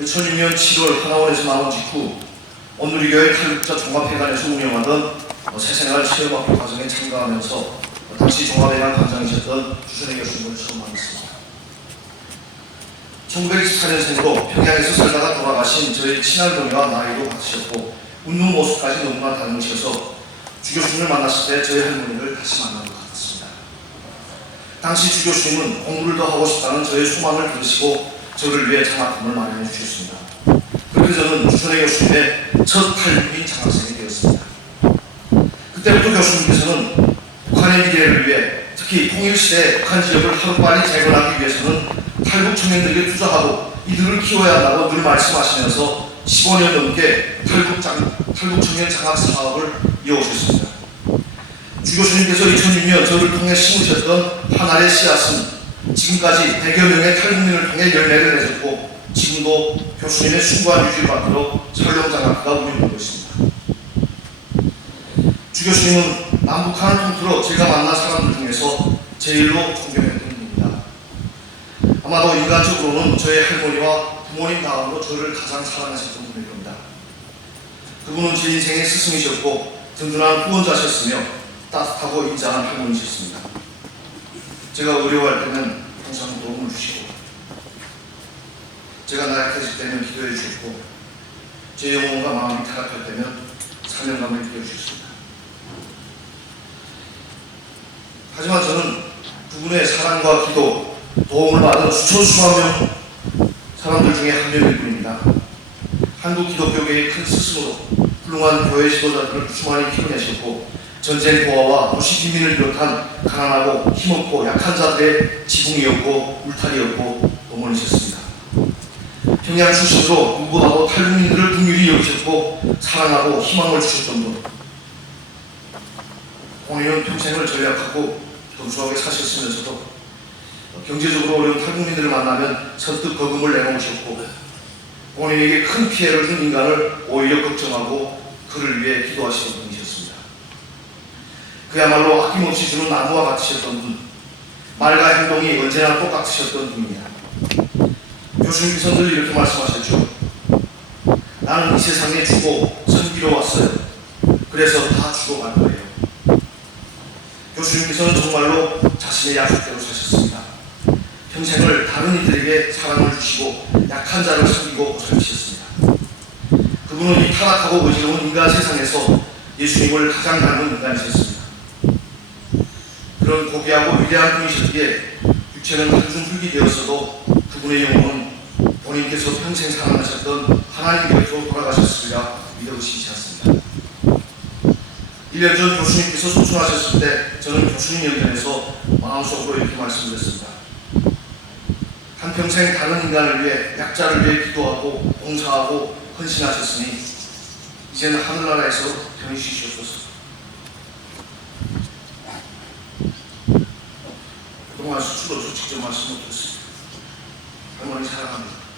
2006년 7월 하나원에서 나온 직후 온누리교회 탈북자 종합회관에서 운영하던 어, 새생활 체험학교 과정에 참가하면서 어, 당시 종합회관 관장이셨던 주선혜 교수님을 처음 만났습니다. 1924년생으로 평양에서 살다가 돌아가신 저희 친할머니와 나이도 같으셨고 웃는 모습까지 너무나 닮으셔서 주 교수님을 만났을 때 저희 할머니를 다시 만난 것 같았습니다. 당시 주 교수님은 공부를 더 하고 싶다는 저의 소망을 들으시고 저를 위해 장학금을 마련해 주셨습니다. 그렇게 저는 주선혜 교수님의 첫 탈북인 장학생이 되었습니다. 그때부터 교수님께서는 북한의 미래를 위해 특히 통일시대 북한 지역을 하루빨리 재건하기 위해서는 탈북 청년들에게 투자하고 이들을 키워야 한다고 늘 말씀하시면서 15년 넘게 탈북, 장, 탈북 청년 장학 사업을 이어오셨습니다. 주 교수님께서 2006년 저를 통해 심으셨던 하나의 씨앗은 지금까지 100여 명의 탈북민을 통해 열매를 맺었고 지금도 교수님의 숭고한 유지를 받들어 설령장학회가 운영되고 있습니다. 주 교수님은 남북한을 통틀어 제가 만난 사람들 중에서 제일로 존경했던 분입니다. 아마도 인간적으로는 저의 할머니와 부모님 다음으로 저를 가장 사랑하셨던 분일 겁니다. 그분은 제 인생의 스승이셨고 든든한 후원자셨으며 따뜻하고 인자한 할머니셨습니다. 제가 어려워할 때는 항상 도움을 주시고 제가 나약해질 때는 기도해 주셨고 제 영혼과 마음이 타락할 때면 사명감을 느껴주셨습니다. 하지만 저는 그분의 사랑과 기도, 도움을 받은 수천 수만 명 사람들 중에 한 명일 뿐입니다. 한국 기독교계의 큰 스승으로 훌륭한 교회 지도자들을 수많이 키워내셨고 전쟁 고아와 도시 빈민을 비롯한 가난하고 힘없고 약한 자들의 지붕이었고 울타리였고 어머니셨습니다. 평양 출신으로 누구보다도 탈북민들을 긍휼히 여기셨고 사랑하고 희망을 주셨던 분. 본인은 평생을 전략하고 검소하게 사셨으면서도 경제적으로 어려운 탈북민들을 만나면 선뜻 거금을 내놓으셨고 본인에게 큰 피해를 준 인간을 오히려 걱정하고 그를 위해 기도하시던 분이셨습니다. 그야말로 아낌없이 주는 나무와 같으셨던 분, 말과 행동이 언제나 똑같으셨던 분입니다. 교수님께서 늘 이렇게 말씀하셨죠. 나는 이 세상에 주고 섬기러 왔어요. 그래서 다 주고 갈 거예요. 교수님께서는 정말로 자신의 약속대로 사셨습니다. 평생을 다른 이들에게 사랑을 주시고 약한 자를 섬기고 살피셨습니다. 그분은 이 타락하고 어지러운 인간 세상에서 예수님을 가장 닮은 인간이셨습니다. 그런 고귀하고 위대한 분이셨기에 육체는 한줌 흙이 되었어도 그분의 영혼은 본인께서 평생 사랑하셨던 하나님 곁으로 돌아가셨으리라 믿어 의심치 않습니다. 1년 전 교수님께서 소천하셨을 때 저는 교수님 연전에서 마음속으로 이렇게 말씀드렸습니다. 한평생 다른 인간을 위해 약자를 위해 기도하고 봉사하고 헌신하셨으니 이제는 하늘나라에서 편히 쉬시옵소서. 저 직접 말씀 못 드렸습니다. 할머니 사랑합니다.